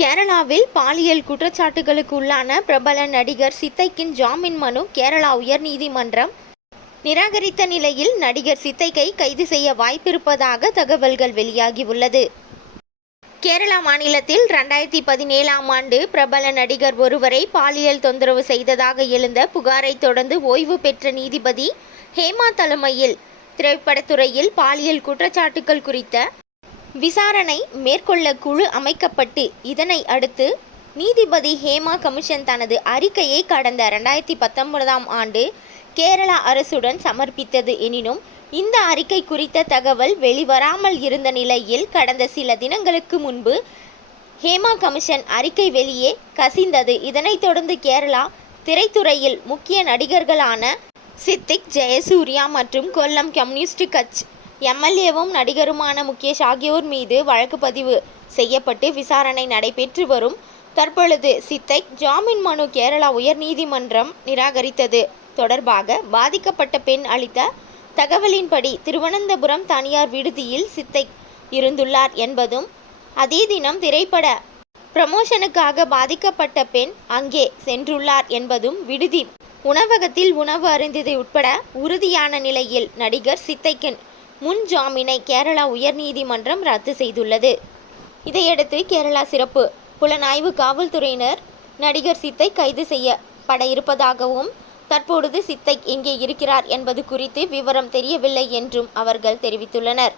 கேரளாவில் பாலியல் குற்றச்சாட்டுகளுக்கு உள்ளான பிரபல நடிகர் சித்தைக்கின் ஜாமீன் மனு கேரளா உயர்நீதிமன்றம் நிராகரித்த நிலையில் நடிகர் சித்தைக்கை கைது செய்ய வாய்ப்பிருப்பதாக தகவல்கள் வெளியாகியுள்ளது. கேரளா மாநிலத்தில் 2017ஆம் ஆண்டு பிரபல நடிகர் ஒருவரை பாலியல் தொந்தரவு செய்ததாக எழுந்த புகாரை தொடர்ந்து ஓய்வு பெற்ற நீதிபதி ஹேமா தலைமையில் திரைப்படத்துறையில் பாலியல் குற்றச்சாட்டுகள் குறித்த விசாரணை மேற்கொள்ள குழு அமைக்கப்பட்டு, இதனை அடுத்து நீதிபதி ஹேமா கமிஷன் தனது அறிக்கையை கடந்த 2019ஆம் ஆண்டு கேரளா அரசுடன் சமர்ப்பித்தது. எனினும் இந்த அறிக்கை குறித்த தகவல் வெளிவராமல் இருந்த நிலையில் கடந்த சில தினங்களுக்கு முன்பு ஹேமா கமிஷன் அறிக்கை வெளியே கசிந்தது. இதனைத் தொடர்ந்து கேரளா திரைத்துறையில் முக்கிய நடிகர்களான சித்திக், ஜெயசூர்யா மற்றும் கொல்லம் கம்யூனிஸ்ட் கட்சி எம்எல்ஏவும் நடிகருமான முகேஷ் ஆகியோர் மீது வழக்கு பதிவு செய்யப்பட்டு விசாரணை நடைபெற்று வரும். தற்பொழுது சித்தைக் ஜாமீன் மனு கேரளா உயர்நீதிமன்றம் நிராகரித்தது தொடர்பாக பாதிக்கப்பட்ட பெண் அளித்த தகவலின்படி திருவனந்தபுரம் தனியார் விடுதியில் சித்தைக் இருந்துள்ளார் என்பதும், அதே தினம் திரைப்பட ப்ரமோஷனுக்காக பாதிக்கப்பட்ட பெண் அங்கே சென்றுள்ளார் என்பதும், விடுதி உணவகத்தில் உணவு அருந்தியது உட்பட உறுதியான நிலையில் நடிகர் சித்தைக்கின் முன் ஜாமீனை கேரளா உயர்நீதிமன்றம் ரத்து செய்துள்ளது. இதையடுத்து கேரளா சிறப்பு புலனாய்வு காவல்துறையினர் நடிகர் சித்தைக் கைது செய்யப்பட இருப்பதாகவும், தற்பொழுது சித்தைக் எங்கே இருக்கிறார் என்பது குறித்து விவரம் தெரியவில்லை என்றும் அவர்கள் தெரிவித்துள்ளனர்.